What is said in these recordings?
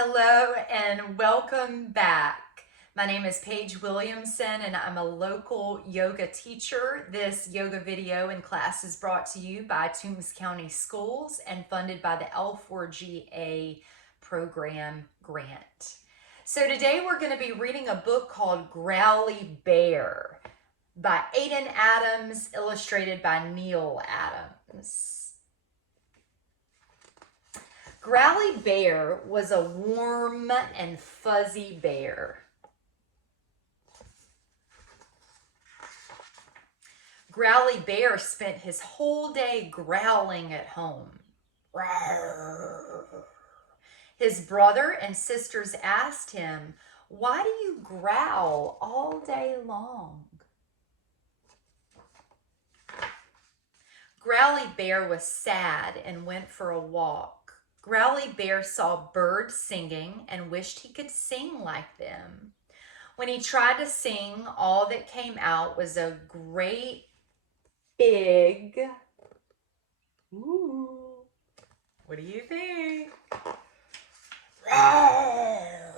Hello and welcome back. My name is Paige Williamson and I'm a local yoga teacher. This yoga video and class is brought to you by Toombs County Schools and funded by the L4GA program grant. So today we're going to be reading a book called Growly Bear by Aiden Adams, illustrated by Neil Adams. Growly Bear was a warm and fuzzy bear. Growly Bear spent his whole day growling at home. His brother and sisters asked him, "Why do you growl all day long?" Growly Bear was sad and went for a walk. Growly Bear saw birds singing and wished he could sing like them. When he tried to sing, all that came out was a great big, ooh, what do you think? I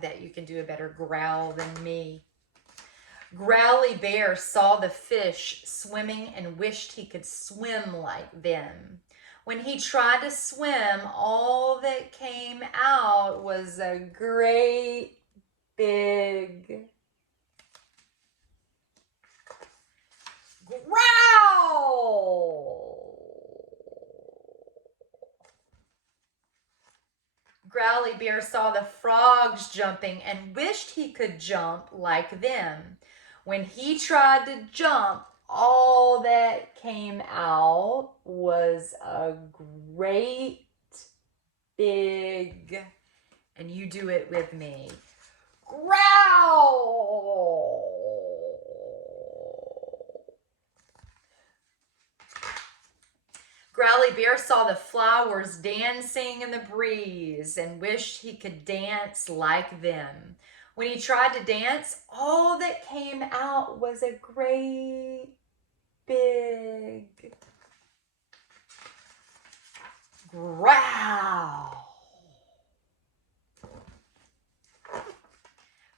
bet you can do a better growl than me. Growly Bear saw the fish swimming and wished he could swim like them. When he tried to swim, all that came out was a great big growl. Growly Bear saw the frogs jumping and wished he could jump like them. When he tried to jump, all that came out was a great big, and you do it with me, growl. Growly Bear saw the flowers dancing in the breeze and wished he could dance like them. When he tried to dance, all that came out was a great big growl.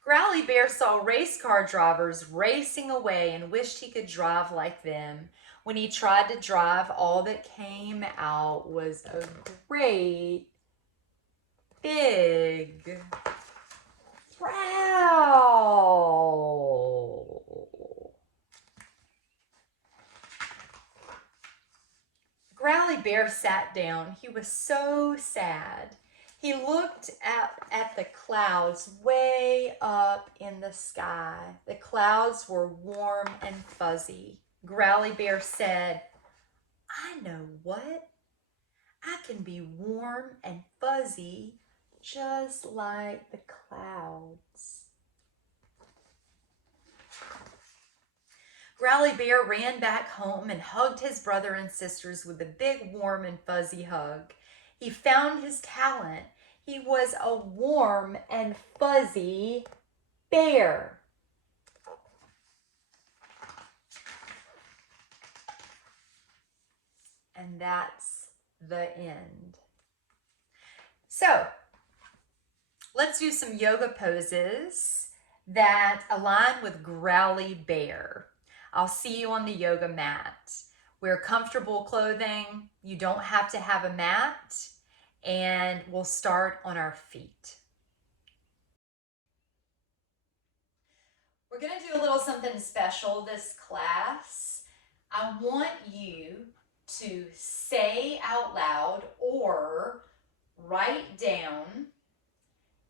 Growly Bear saw race car drivers racing away and wished he could drive like them. When he tried to drive, all that came out was a great big growl. Growly Bear sat down. He was so sad. He looked at the clouds way up in the sky. The clouds were warm and fuzzy. Growly Bear said, "I know what? I can be warm and fuzzy just like the clouds." Growly Bear ran back home and hugged his brother and sisters with a big, warm and fuzzy hug. He found his talent. He was a warm and fuzzy bear. And that's the end. So, let's do some yoga poses that align with Growly Bear. I'll see you on the yoga mat. Wear comfortable clothing. You don't have to have a mat. And we'll start on our feet. We're going to do a little something special this class. I want you to say out loud or write down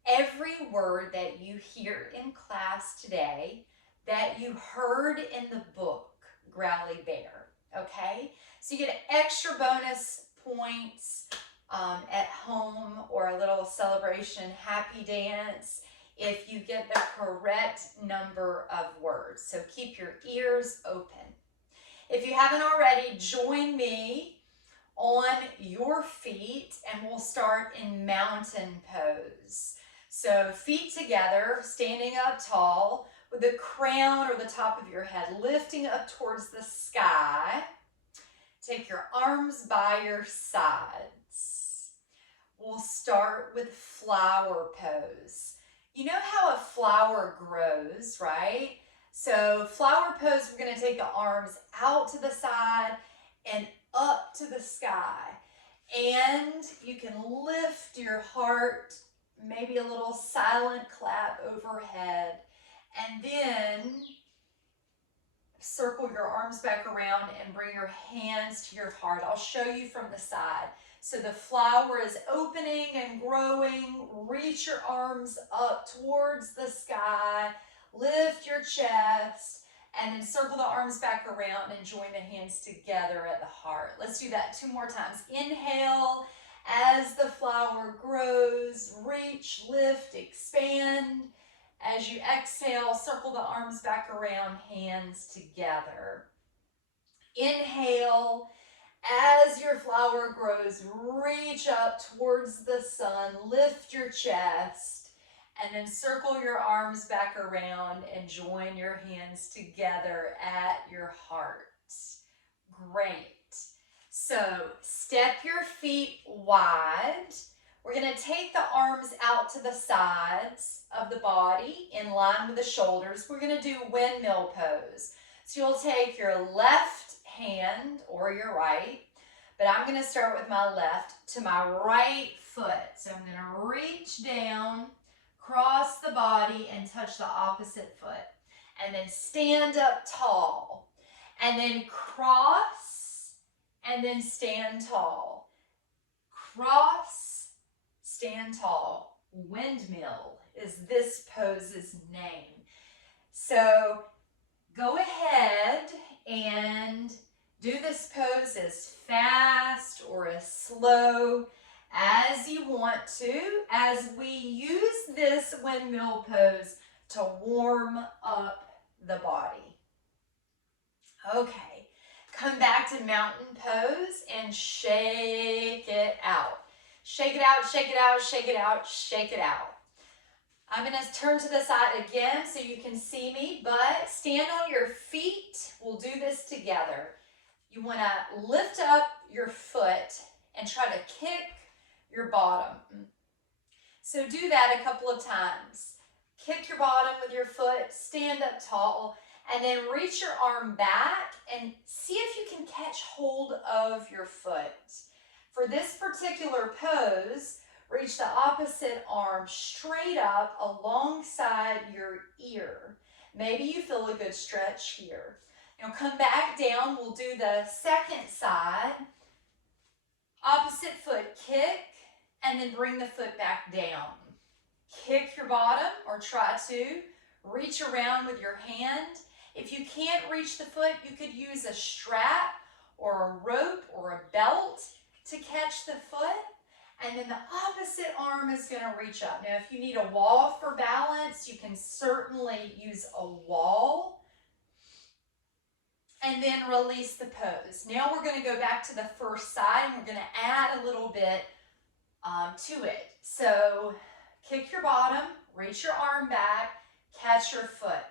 every word that you hear in class today that you heard in the book, Growly Bear, okay? So you get extra bonus points at home or a little celebration happy dance if you get the correct number of words. So keep your ears open. If you haven't already, join me on your feet and we'll start in mountain pose. So feet together, standing up tall with the crown or the top of your head lifting up towards the sky. Take your arms by your sides. we'll start with flower pose. You know how a flower grows, right? So flower pose, we're going to take the arms out to the side and up to the sky. And you can lift your heart, maybe a little silent clap overhead. And then circle your arms back around and bring your hands to your heart. I'll show you from the side. So the flower is opening and growing. Reach your arms up towards the sky. Lift your chest. And then circle the arms back around and join the hands together at the heart. Let's do that 2 more times. Inhale as the flower grows. Reach, lift, expand. As you exhale, circle the arms back around, hands together. Inhale as your flower grows. Reach up towards the sun. Lift your chest. And then circle your arms back around and join your hands together at your heart. Great. So step your feet wide. We're going to take the arms out to the sides of the body in line with the shoulders. We're going to do windmill pose. So you'll take your left hand or your right, but I'm going to start with my left to my right foot. So I'm going to reach down, cross the body and touch the opposite foot. And then stand up tall. And then cross and then stand tall. Cross, stand tall. Windmill is this pose's name. So go ahead and do this pose as fast or as slow as you want to, as we use this windmill pose to warm up the body. Okay, come back to mountain pose and shake it out. Shake it out, shake it out, shake it out, shake it out. I'm going to turn to the side again so you can see me, but stand on your feet. We'll do this together. You want to lift up your foot and try to kick your bottom. So do that a couple of times. Kick your bottom with your foot, stand up tall, and then reach your arm back and see if you can catch hold of your foot. For this particular pose, reach the opposite arm straight up alongside your ear. Maybe you feel a good stretch here. Now come back down. We'll do the second side. Opposite foot kick, and then bring the foot back down. Kick your bottom, or try to. Reach around with your hand. If you can't reach the foot, you could use a strap or a rope or a belt to catch the foot. And then the opposite arm is going to reach up. Now, if you need a wall for balance, you can certainly use a wall. And then release the pose. Now we're going to go back to the first side and we're going to add a little bit to it. So kick your bottom, reach your arm back, catch your foot.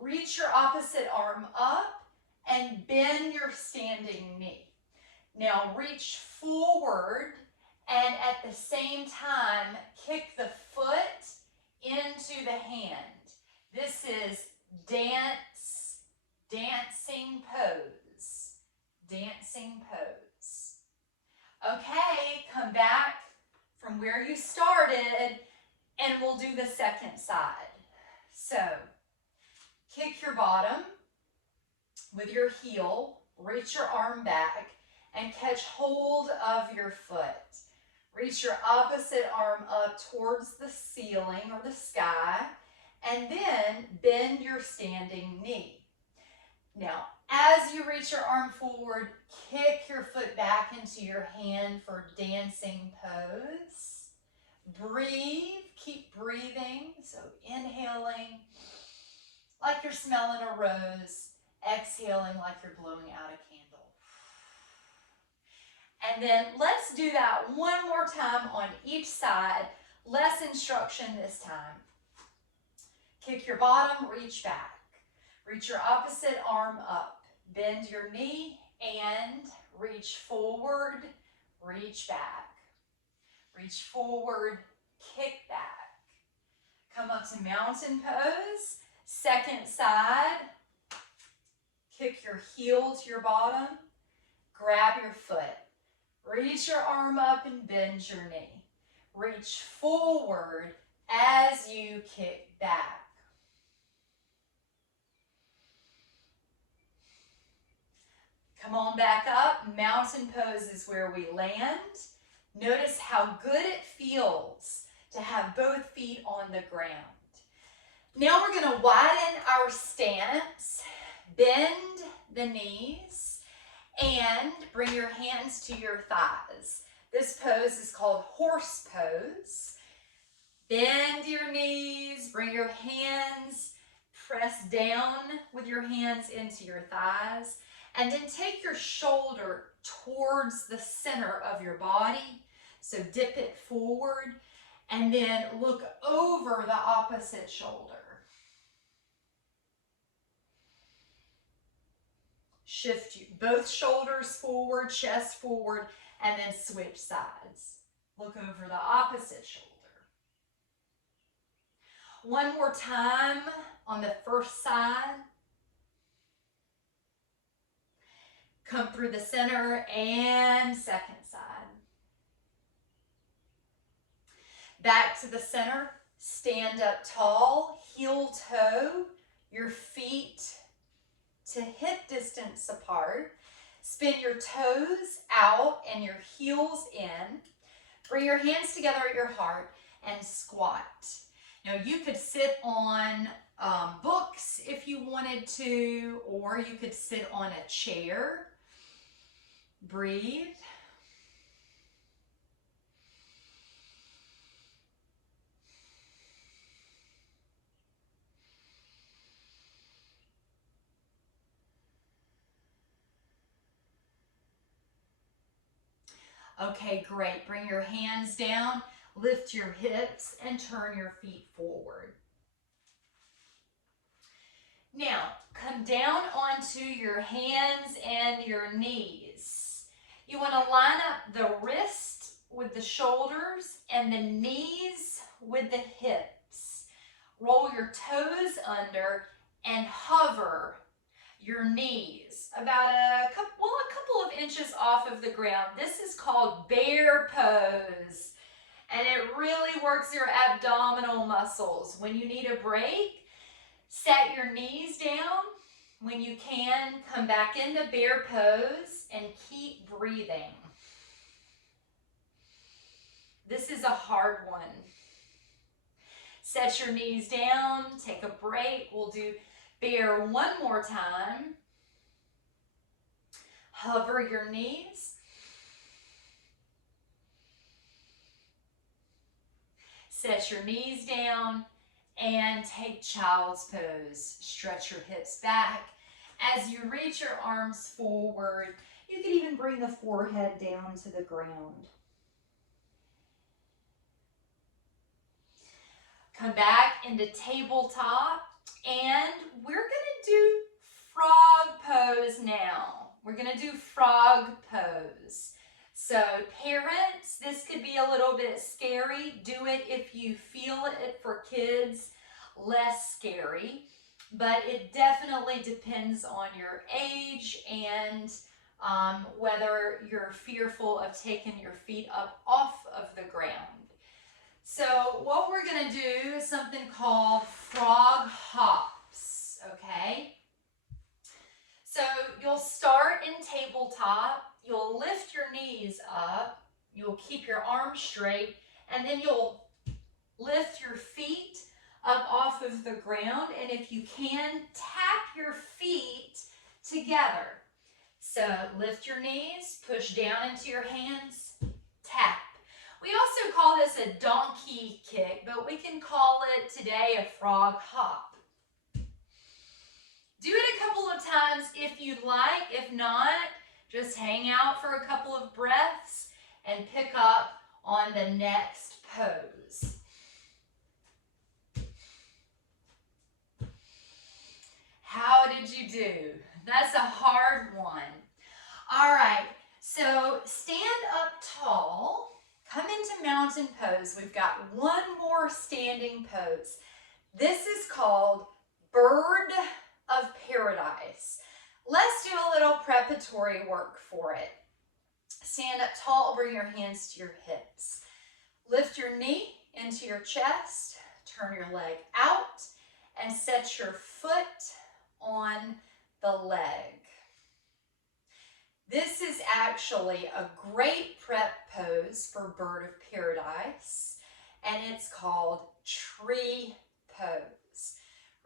Reach your opposite arm up and bend your standing knee. Now reach forward and at the same time kick the foot into the hand. This is dancing pose. Dancing pose. Okay, come back from where you started and we'll do the second side. So, kick your bottom with your heel, reach your arm back and catch hold of your foot. Reach your opposite arm up towards the ceiling or the sky and then bend your standing knee. Now, as you reach your arm forward, kick your foot back into your hand for dancing pose. Breathe, keep breathing. So inhaling like you're smelling a rose, exhaling like you're blowing out a candle. And then let's do that one more time on each side. Less instruction this time. Kick your bottom, reach back. Reach your opposite arm up. Bend your knee and reach forward, reach back. reach forward, kick back. Come up to mountain pose, second side. Kick your heel to your bottom, grab your foot. Reach your arm up and bend your knee. Reach forward as you kick back. Come on back up. Mountain pose is where we land. Notice how good it feels to have both feet on the ground. Now we're going to widen our stance, bend the knees, and bring your hands to your thighs. This pose is called horse pose. Bend your knees, bring your hands, press down with your hands into your thighs, and then take your shoulder towards the center of your body. So dip it forward, and then look over the opposite shoulder. Shift both shoulders forward, chest forward, and then switch sides. Look over the opposite shoulder. One more time on the first side. Come through the center and second side. Back to the center. Stand up tall, heel toe, your feet to hip distance apart. Spin your toes out and your heels in. Bring your hands together at your heart and squat. Now you could sit on books if you wanted to, or you could sit on a chair. Breathe. Okay, great. Bring your hands down, lift your hips, and turn your feet forward. Now, come down onto your hands and your knees. You want to line up the wrist with the shoulders and the knees with the hips. Roll your toes under and hover your knees about a couple of inches off of the ground. This is called bear pose, and it really works your abdominal muscles. When you need a break, set your knees down. When you can, come back into bear pose and keep breathing. This is a hard one. Set your knees down, take a break. We'll do bear one more time. Hover your knees. Set your knees down and take child's pose. Stretch your hips back. As you reach your arms forward, you can even bring the forehead down to the ground. Come back into tabletop, and we're going to do frog pose now. We're going to do frog pose. So parents, this could be a little bit scary. Do it if you feel it. For kids, less scary. But it definitely depends on your age and whether you're fearful of taking your feet up off of the ground. So what we're going to do is something called frog hops, okay? So you'll start in tabletop, you'll lift your knees up, you'll keep your arms straight, and then you'll lift your feet up off of the ground, and if you can, tap your feet together. So lift your knees, push down into your hands, tap. We also call this a donkey kick, but we can call it today a frog hop. Do it a couple of times if you'd like. If not, just hang out for a couple of breaths and pick up on the next pose. How did you do? That's a hard one. All right, so stand up tall. Come into mountain mountain pose, we've got one more standing pose. This is called Bird of Paradise. Let's do a little preparatory work for it. Stand up tall, bring your hands to your hips. Lift your knee into your chest, turn your leg out, and set your foot on the leg. This is actually a great prep pose for Bird of Paradise, and it's called Tree Pose.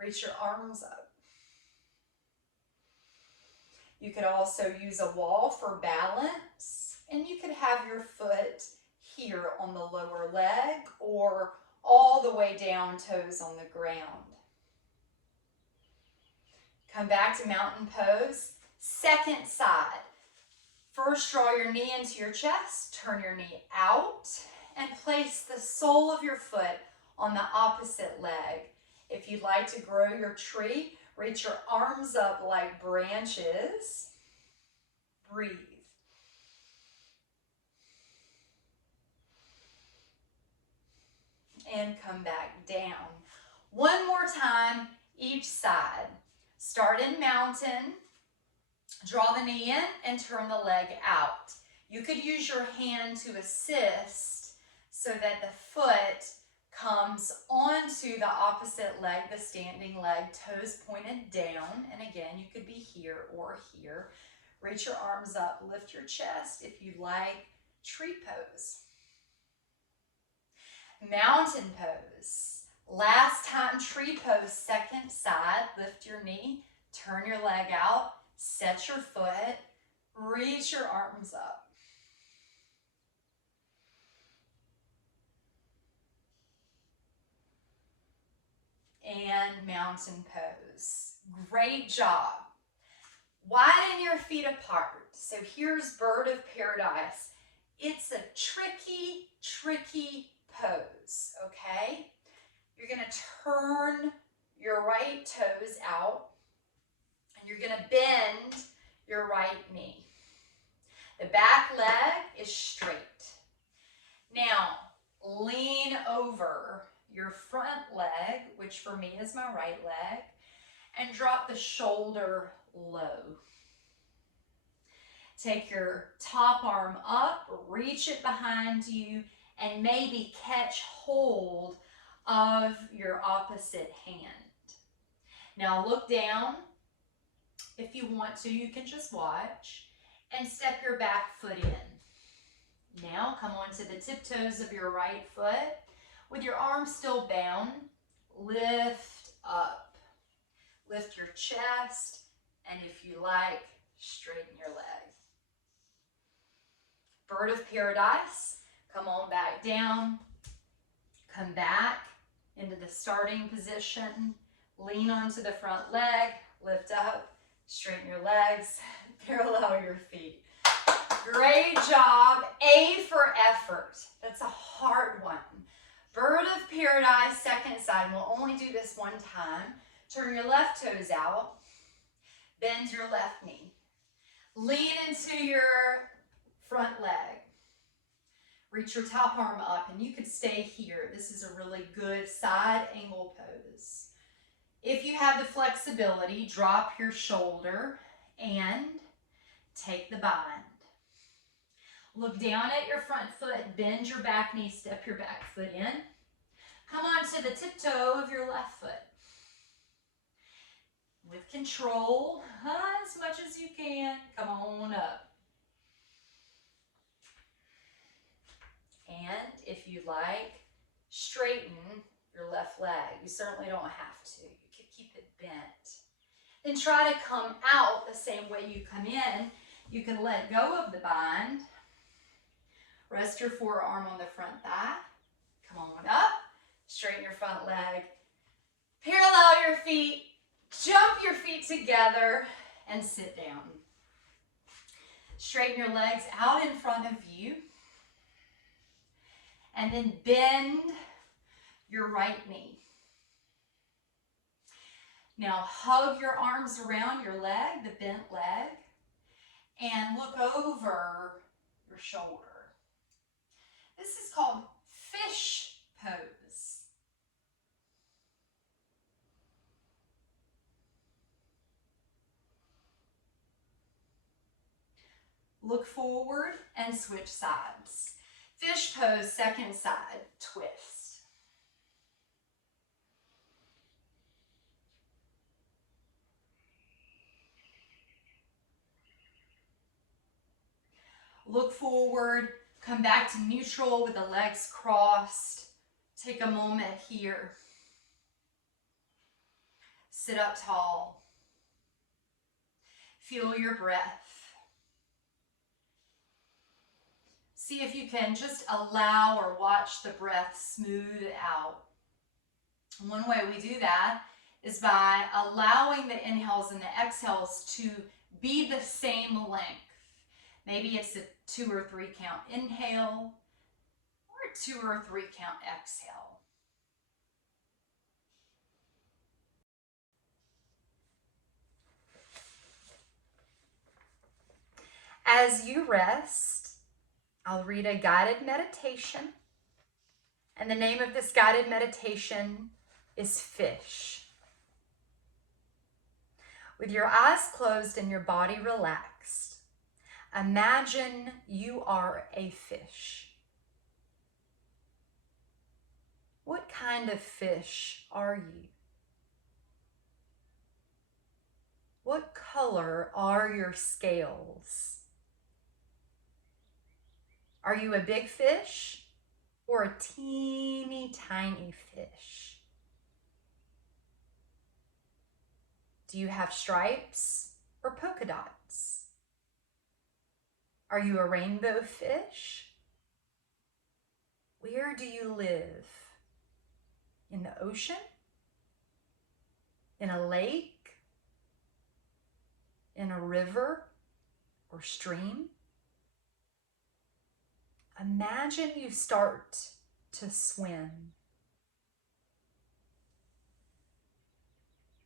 Reach your arms up. You could also use a wall for balance, and you could have your foot here on the lower leg or all the way down, toes on the ground. Come back to mountain pose, second side. First, draw your knee into your chest, turn your knee out, and place the sole of your foot on the opposite leg. If you'd like to grow your tree, reach your arms up like branches. Breathe. And come back down. One more time, each side. Start in mountain. Draw the knee in and turn the leg out. You could use your hand to assist so that the foot comes onto the opposite leg, the standing leg, toes pointed down. And again, you could be here or here. Reach your arms up, lift your chest if you like. Tree pose. Mountain pose. Last time, tree pose, second side. Lift your knee, turn your leg out, set your foot, reach your arms up. And mountain pose. Great job. Widen your feet apart. So here's Bird of Paradise. It's a tricky, tricky pose, okay? You're gonna turn your right toes out and you're gonna bend your right knee. The back leg is straight. Now, lean over your front leg, which for me is my right leg, and drop the shoulder low. Take your top arm up, reach it behind you, and maybe catch hold of your opposite hand. Now look down. If you want to, you can just watch, and step your back foot in. Now come onto the tiptoes of your right foot. With your arms still bound, lift up. Lift your chest, and if you like, straighten your leg. Bird of Paradise, come on back down. Come back into the starting position. Lean onto the front leg, lift up, straighten your legs, parallel your feet. Great job. A for effort. That's a hard one. Bird of Paradise, second side. We'll only do this one time. Turn your left toes out. Bend your left knee. Lean into your front leg. Reach your top arm up, and you could stay here. This is a really good side angle pose. If you have the flexibility, drop your shoulder and take the bind. Look down at your front foot, bend your back knee, step your back foot in. Come onto the tiptoe of your left foot. With control, as much as you can, come on up. And if you like, straighten your left leg. You certainly don't have to. You can keep it bent. Then try to come out the same way you come in. You can let go of the bind. Rest your forearm on the front thigh. Come on up. Straighten your front leg. Parallel your feet. Jump your feet together and sit down. Straighten your legs out in front of you. And then bend your right knee. Now hug your arms around your leg, the bent leg, and look over your shoulder. This is called fish pose. Look forward and switch sides. Fish pose, second side, twist. Look forward, come back to neutral with the legs crossed. Take a moment here. Sit up tall. Feel your breath. See if you can just allow or watch the breath smooth out. One way we do that is by allowing the inhales and the exhales to be the same length. Maybe it's a 2 or 3 count inhale or a 2 or 3 count exhale. As you rest, I'll read a guided meditation. And the name of this guided meditation is Fish. With your eyes closed and your body relaxed, imagine you are a fish. What kind of fish are you? What color are your scales? Are you a big fish or a teeny tiny fish? Do you have stripes or polka dots? Are you a rainbow fish? Where do you live? In the ocean? In a lake? In a river or stream? Imagine you start to swim.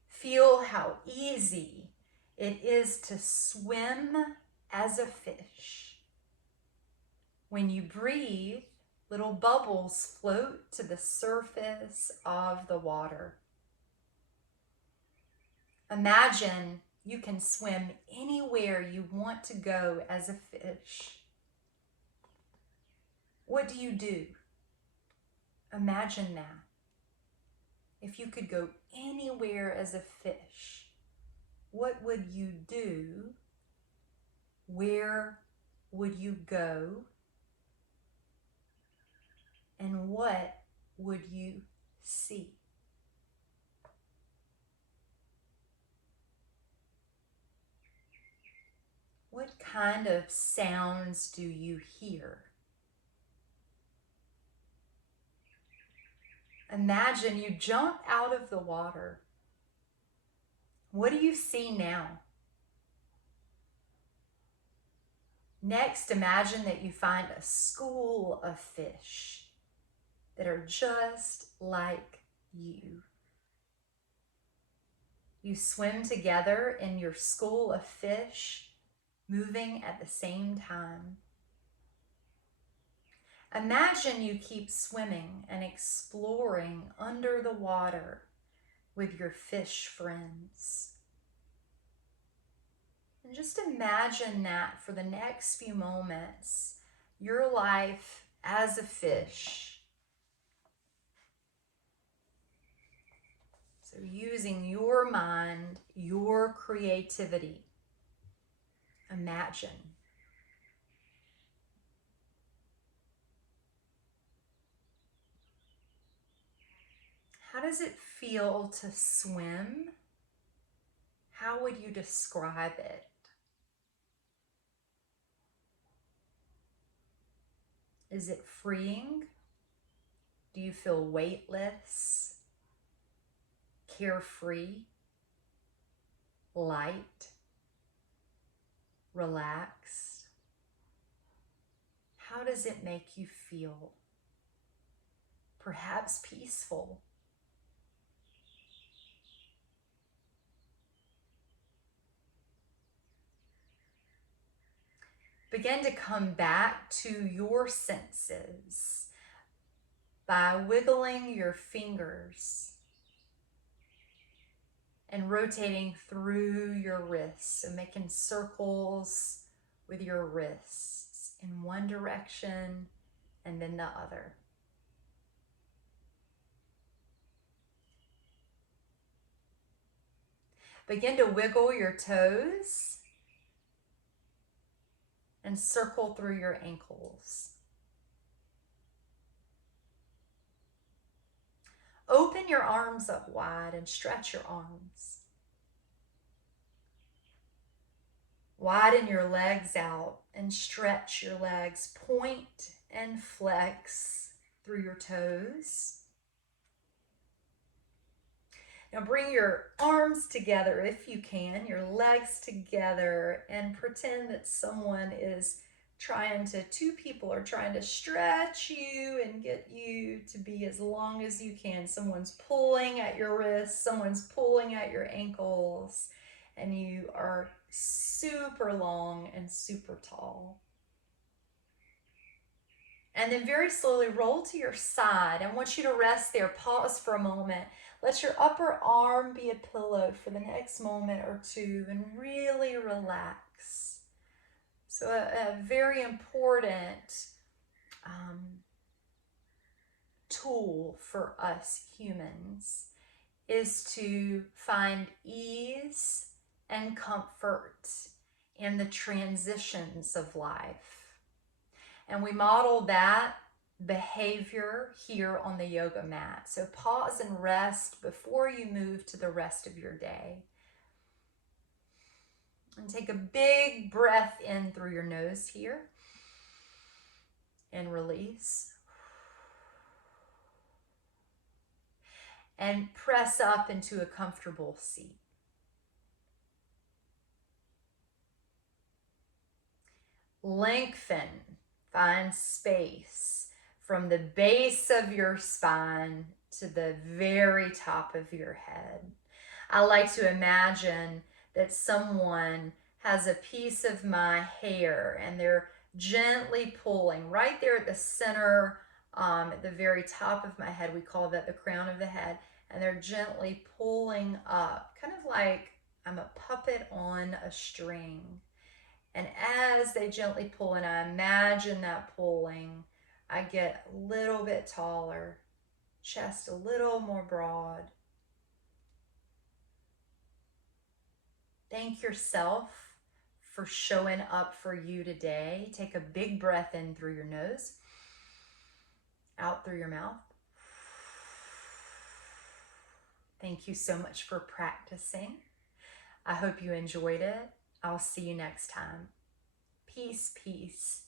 Feel how easy it is to swim as a fish. When you breathe, little bubbles float to the surface of the water. Imagine you can swim anywhere you want to go as a fish. What do? Imagine that. If you could go anywhere as a fish, what would you do? Where would you go? And what would you see? What kind of sounds do you hear? Imagine you jump out of the water. What do you see now? Next, imagine that you find a school of fish that are just like you. You swim together in your school of fish, moving at the same time. Imagine you keep swimming and exploring under the water with your fish friends. And just imagine that for the next few moments, your life as a fish. So using your mind, your creativity, imagine. How does it feel to swim? How would you describe it? Is it freeing? Do you feel weightless, carefree, light, relaxed? How does it make you feel? Perhaps peaceful. Begin to come back to your senses. by wiggling your fingers and rotating through your wrists and making circles with your wrists in one direction and then the other. Begin to wiggle your toes and circle through your ankles. Open your arms up wide and stretch your arms. Widen your legs out and stretch your legs. Point and flex through your toes. Now bring your arms together if you can, your legs together, and pretend that two people are trying to stretch you and get you to be as long as you can. Someone's pulling at your wrists, someone's pulling at your ankles, and you are super long and super tall. And then very slowly roll to your side. I want you to rest there. Pause for a moment. Let your upper arm be a pillow for the next moment or two and really relax. So a very important tool for us humans is to find ease and comfort in the transitions of life. And we model that behavior here on the yoga mat. So pause and rest before you move to the rest of your day. And take a big breath in through your nose here. And release. And press up into a comfortable seat. Lengthen. Find space from the base of your spine to the very top of your head. I like to imagine that someone has a piece of my hair and they're gently pulling right there at the center, at the very top of my head. We call that the crown of the head. And they're gently pulling up, kind of like I'm a puppet on a string. And as they gently pull, and I imagine that pulling, I get a little bit taller, chest a little more broad. Thank yourself for showing up for you today. Take a big breath in through your nose, out through your mouth. Thank you so much for practicing. I hope you enjoyed it. I'll see you next time. Peace, peace.